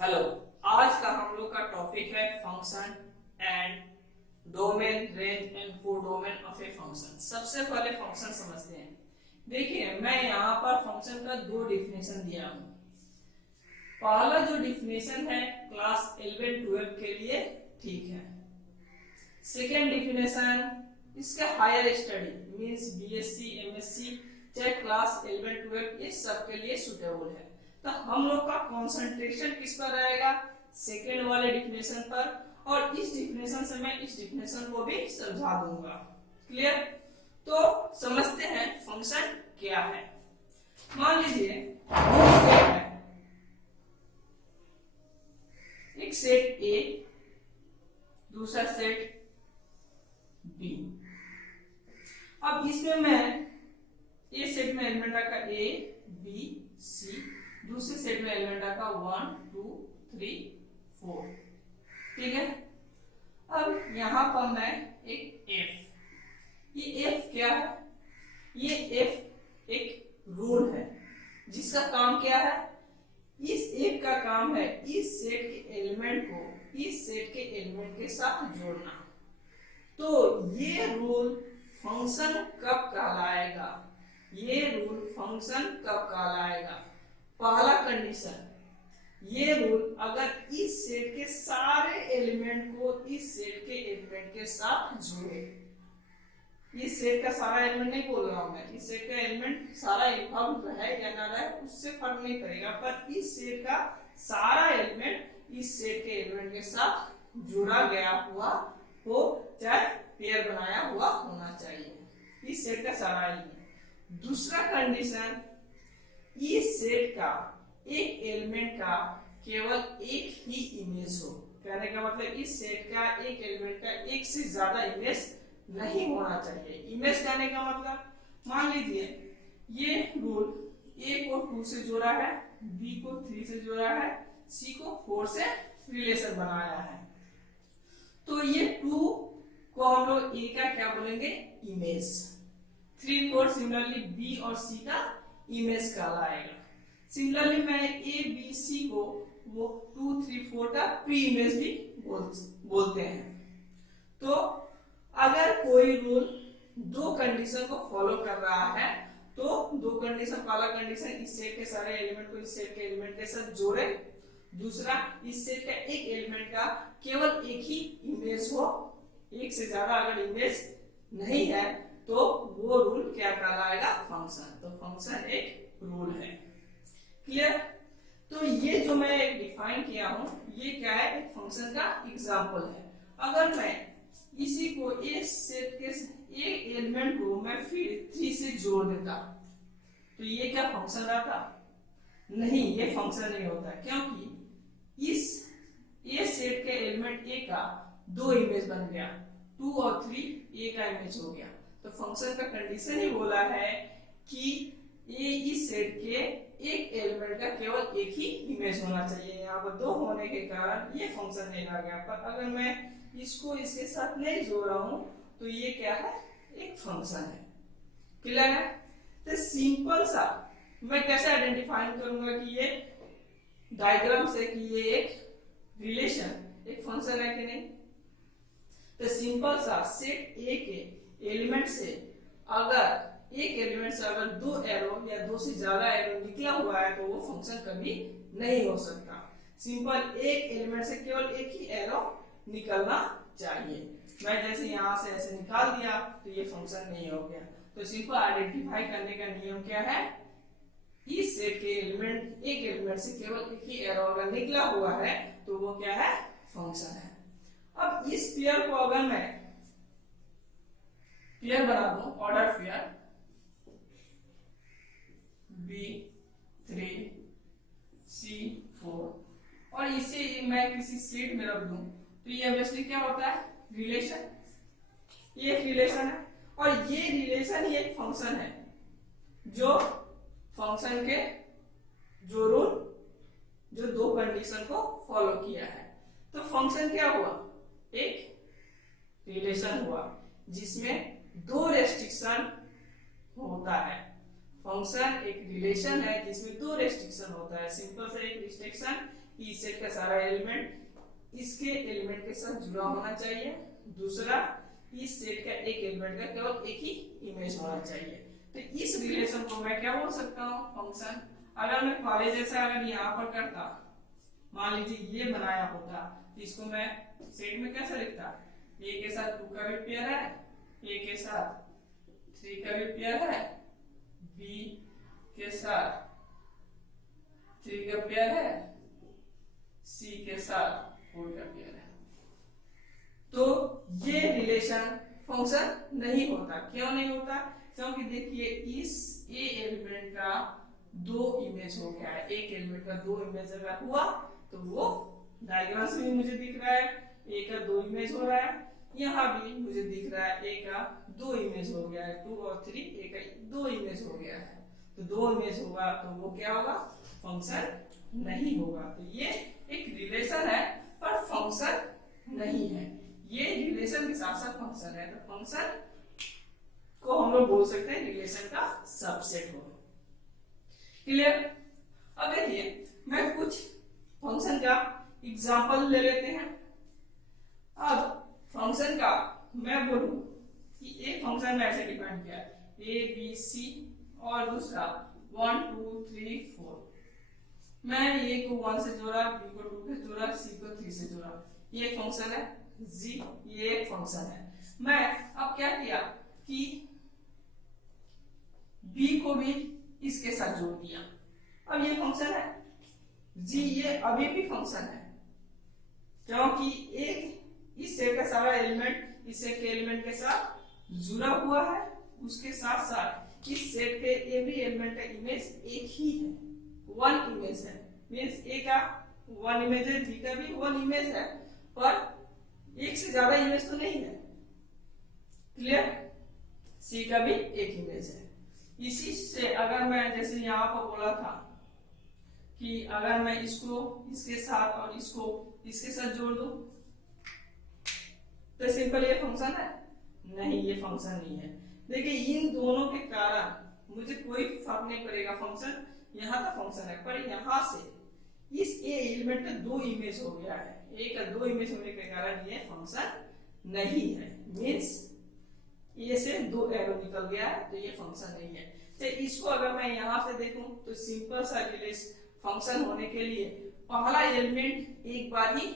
Hello. आज का हम लोग का टॉपिक है function and domain, range and codomain of a function. सबसे पहले फंक्शन समझते हैं। देखिए, मैं यहाँ पर फंक्शन का दो डिफिनेशन दिया हूँ। पहला जो डिफिनेशन है क्लास 11-12 के लिए ठीक है। सेकेंड डिफिनेशन इसका higher study means BSc, MSc, चाहे क्लास 11-12 ये सब के लिए सुटेबल है। तो हम लोग का कंसंट्रेशन किस पर रहेगा? सेकेंड वाले डिफिनेशन पर, और इस डिफिनेशन से मैं इस डिफिनेशन को भी समझा दूंगा। क्लियर? तो समझते हैं फंक्शन क्या है। मान लीजिए एक सेट ए, दूसरा सेट बी। अब इसमें मैं ए सेट में एलिमेंट रखा ए बी सी, दूसरे सेट में एलिमेंट रखा 1 2 3 4। ठीक है। अब यहां पर मैं एक एफ, ये एफ क्या है? ये एफ एक रूल है जिसका काम क्या है? इस एफ का काम है इस सेट के एलिमेंट को इस सेट के एलिमेंट के साथ जोड़ना। तो ये रूल फंक्शन कब कहलाएगा? ये रूल फंक्शन कब कहलाएगा? पहला कंडीशन, ये रूल अगर इस सेट के सारे एलिमेंट को इस सेट के एलिमेंट के साथ जोड़े। इस सेट का सारा एलिमेंट नहीं बोल रहा हूं मैं, इस सेट का एलिमेंट सारा इन्वॉल्व रहे या ना रहे उससे फर्क नहीं पड़ेगा, पर इस सेट का सारा एलिमेंट इस सेट के एलिमेंट के साथ जुड़ा गया हुआ हो, चाहे पेयर बनाया हुआ होना चाहिए इस सेट का सारा एलिमेंट। दूसरा कंडीशन, इस सेट का एक एलिमेंट का केवल एक ही इमेज हो। कहने का मतलब इस सेट का एक एलिमेंट का एक से ज्यादा इमेज नहीं होना चाहिए। इमेज कहने का मतलब, मान लीजिए ये रूल ए को 2 से जोड़ा है, बी को 3 से जोड़ा है, सी को 4 से रिलेशन बनाया है। तो ये 2 को हम लोग ए का क्या बोलेंगे? इमेज। 3 4 सिमिलरली बी और सी का इमेज कहलाएगा। सिमिलरली मैं ए बी सी को वो 2 3 4 का प्री इमेज भी बोलते हैं। तो अगर कोई रूल दो कंडीशन को फॉलो कर रहा है तो दो कंडीशन, पहला कंडीशन इस सेट के सारे एलिमेंट को इस सेट के एलिमेंट के साथ जोड़े, दूसरा इस सेट का एक एलिमेंट का केवल एक ही इमेज हो, एक से ज्यादा अगर इमेज नहीं है तो वो रूल क्या कहलाएगा? फंक्शन। तो फंक्शन एक रूल है। क्लियर? तो ये जो मैं डिफाइन किया हूं ये क्या है? एक फंक्शन का एग्जांपल है। अगर मैं इसी को इस सेट के एक एलिमेंट को मैं फिर 3 से जोड़ देता तो ये क्या फंक्शन रहता? नहीं, ये फंक्शन नहीं होता, क्योंकि इस ए सेट के एलिमेंट ए का 2 इमेज बन गया, 2 और 3 ए का इमेज हो गया। तो फंक्शन का कंडीशन ही बोला है कि ये इस सेट के एक एलिमेंट का केवल एक ही इमेज होना चाहिए। यहाँ पर 2 होने के कारण ये फंक्शन नहीं आ गया, पर अगर मैं इसको इसके साथ नहीं जोड़ रहा हूं तो ये क्या है? एक फंक्शन है। क्लियर है? तो सिंपल सा मैं कैसे आइडेंटिफाई करूंगा कि ये डायग्राम से कि ये एक रिलेशन एक फंक्शन है कि नहीं? तो सिंपल सा सेट ए के एलिमेंट से अगर एक एलिमेंट से अगर 2 एरो या 2 से ज्यादा एरो निकला हुआ है तो वो फंक्शन कभी नहीं हो सकता। सिंपल एक एलिमेंट से केवल एक ही एरो निकलना चाहिए। मैं जैसे यहां से ऐसे निकाल दिया तो ये फंक्शन नहीं हो गया। तो सिंपल आइडेंटिफाई करने का नियम क्या है? इस सेट के एलिमेंट एक एलिमेंट से केवल एक ही एरो अगर निकला हुआ है तो वो क्या है? फंक्शन है। अब इस पेयर को अगर मैं पेयर बना दूं, ऑर्डर पेयर B3 C4 और इसे मैं किसी सेट में रख दूं तो ये ऑब्वियसली क्या होता है? रिलेशन। ये एक रिलेशन है और ये रिलेशन ही एक फंक्शन है जो फंक्शन के जो रूल जो 2 कंडीशन को फॉलो किया है। तो फंक्शन क्या हुआ? एक रिलेशन हुआ जिसमें 2 रेस्ट्रिक्शन होता है। फंक्शन एक रिलेशन है जिसमें 2 रेस्ट्रिक्शन होता है। सिंपल से एक रिस्ट्रिक्शन ई सेट का सारा एलिमेंट इसके एलिमेंट के साथ जुड़ा होना चाहिए। दूसरा, इस सेट का एक एलिमेंट का केवल एक ही इमेज होना चाहिए। तो इस रिलेशन को मैं क्या बोल सकता हूँ, फंक्शन। अगर मैं पहले जैसा अगर यहाँ पर करता, मान लीजिए ये बनाया होता, तो इसको मैं सेट में कैसे लिखता, ए के साथ 2 का भी पेयर है, ए के साथ 3 का भी पेयर है, बी के साथ 3 का पेयर है, सी के साथ 4 का पेयर है। तो ये रिलेशन फंक्शन नहीं होता। क्यों नहीं होता? क्योंकि देखिए इस ए एलिमेंट का 2 इमेज हो गया है। एक एलिमेंट का 2 इमेज अगर हुआ तो वो डायग्राम से भी मुझे दिख रहा है ए का 2 इमेज हो रहा है, यहाँ भी मुझे दिख रहा है ए का 2 इमेज हो गया है, 2 और 3 ए का 2 इमेज हो गया है। तो 2 इमेज होगा तो वो क्या होगा, फंक्शन नहीं होगा। तो ये एक रिलेशन है पर फंक्शन नहीं है। ये रिलेशन के साथ साथ फंक्शन है, तो फंक्शन को हम लोग बोल सकते हैं रिलेशन का सबसेट हो। क्लियर? अब देखिए मैं कुछ फंक्शन का एग्जांपल ले लेते हैं। अब फंक्शन का मैं बोलूं कि एक फंक्शन में ऐसे डिफाइन किया है ए बी सी और दूसरा 1 2 3 4। मैं ए को 1 से जोड़ा, बी को 2 से जोड़ा, सी को 3 से जोड़ा। ये एक फंक्शन है जी, ये एक फंक्शन है। मैं अब क्या किया कि बी को भी इसके साथ जोड़ दिया। अब ये फंक्शन है जी, ये अभी भी फंक्शन है क्योंकि एक इस सेट का सारा एलिमेंट इस सेट के एलिमेंट के साथ जुड़ा हुआ है। उसके साथ साथ इस सेट के एवरी एलिमेंट का इमेज एक ही है, 1 इमेज है। मींस ए का 1 इमेज है, बी का भी 1 इमेज है, पर एक से ज्यादा इमेज तो नहीं है। क्लियर? सी का भी एक इमेज है। इसी से अगर मैं जैसे यहाँ पर बोला था कि अगर मैं इसको इसके साथ और इसको इसके साथ जोड़ दूं तो सिंपल ये फंक्शन है? नहीं, ये फंक्शन नहीं है। देखिए इन दोनों के कारण मुझे कोई फर्क नहीं पड़ेगा, फंक्शन यहाँ का फंक्शन है, पर यहाँ से इस ए एलिमेंट का 2 इमेज हो गया है। ए का 2 इमेज होने के कारण ये फंक्शन नहीं है। मींस ए से 2 एरो निकल गया है, तो ये फंक्शन नहीं है। तो इसको अगर मैं यहाँ से देखूं तो सिंपल सा रिलेशन फंक्शन होने के लिए पहला एलिमेंट एक बार ही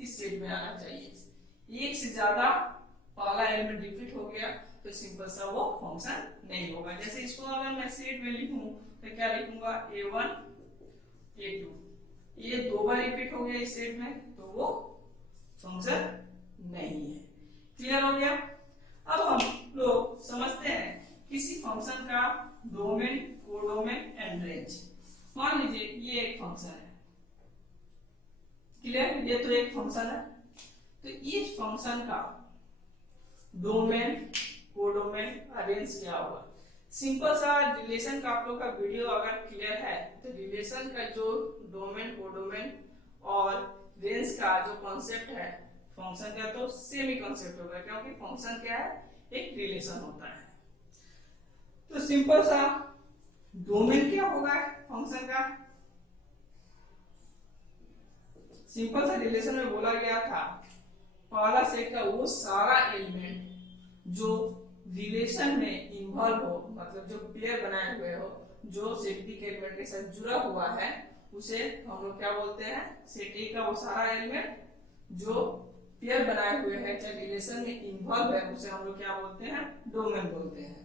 इस सेट में आना चाहिए। एक से ज्यादा पहला एलिमेंट रिपीट हो गया तो सिंपल सा वो फंक्शन नहीं होगा। जैसे इसको अगर मैं सेट में लिखूं तो क्या लिखूंगा, a1 a2, ये 2 बार रिपीट हो गया इस सेट में, तो वो फंक्शन नहीं है। क्लियर हो गया? अब हम लोग समझते हैं किसी फंक्शन का डोमेन, कोडोमेन एंड रेंज। मान लीजिए ये एक फंक्शन है। क्लियर? ये तो एक फंक्शन है, तो इस फंक्शन का डोमेन, कोडोमेन और रेंज क्या होगा? सिंपल सा रिलेशन का आप लोग का वीडियो अगर क्लियर है तो रिलेशन का जो डोमेन, कोडोमेन और रेंज का जो कॉन्सेप्ट है फंक्शन का तो सेम ही कॉन्सेप्ट होगा, क्योंकि फंक्शन क्या है, एक रिलेशन होता है। तो सिंपल सा डोमेन क्या होगा फंक्शन का? सिंपल सा रिलेशन में बोला गया था पहला सेट का वो सारा एलिमेंट जो रिलेशन में इन्वॉल्व हो, मतलब जो पेयर बनाए हुए हो, जो सेट बी के एलिमेंट के साथ जुड़ा हुआ है, उसे हम लोग क्या बोलते हैं, सेट ए का वो सारा एलिमेंट जो पेयर बनाए हुए हैं चाहे रिलेशन में इन्वॉल्व है, उसे हम लोग क्या बोलते हैं, डोमेन बोलते हैं।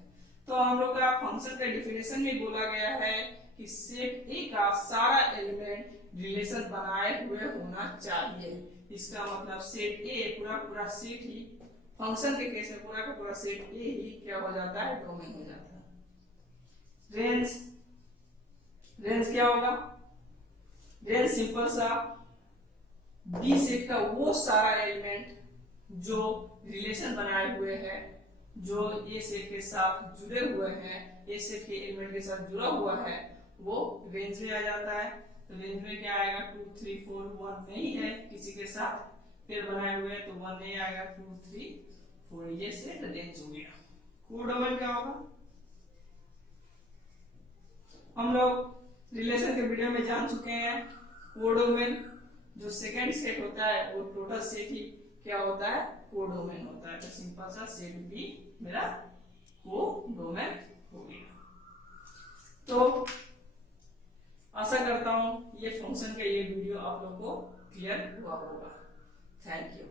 तो हम लोग का फंक्शन का डिफिनेशन में बोला गया है कि सेट ए का सारा एलिमेंट रिलेशन बनाए हुए होना चाहिए। इसका मतलब सेट ए पूरा सेट ही फंक्शन के केस में पूरा का पूरा सेट ए ही क्या हो जाता है, डोमेन हो जाता है। रेंज क्या होगा? रेंज सिंपल सा बी सेट का वो सारा एलिमेंट जो रिलेशन बनाए हुए हैं, जो ए सेट के साथ जुड़े हुए हैं, ए सेट के एलिमेंट के साथ जुड़ा हुआ है, वो रेंज में आ जाता है। तो रेंज में क्या आएगा, 2 3 4 1 नहीं है किसी के साथ पेयर बनाए हुए हैं तो 1 नहीं आएगा, 2 3 4 ये सेट रेंज हो गया। कोडोमेन क्या होगा? हम लोग रिलेशन के वीडियो में जान चुके हैं, कोडोमेन। जो सेकंड सेट होता है वो टोटल सेट ही क्या होता है, कोडोमेन होता है। तो सिंपल सा सेट बी मेरा कोडोमेन हो गया। तो आशा करता हूं ये फंक्शन का ये वीडियो आप लोग को क्लियर हुआ होगा। Thank you.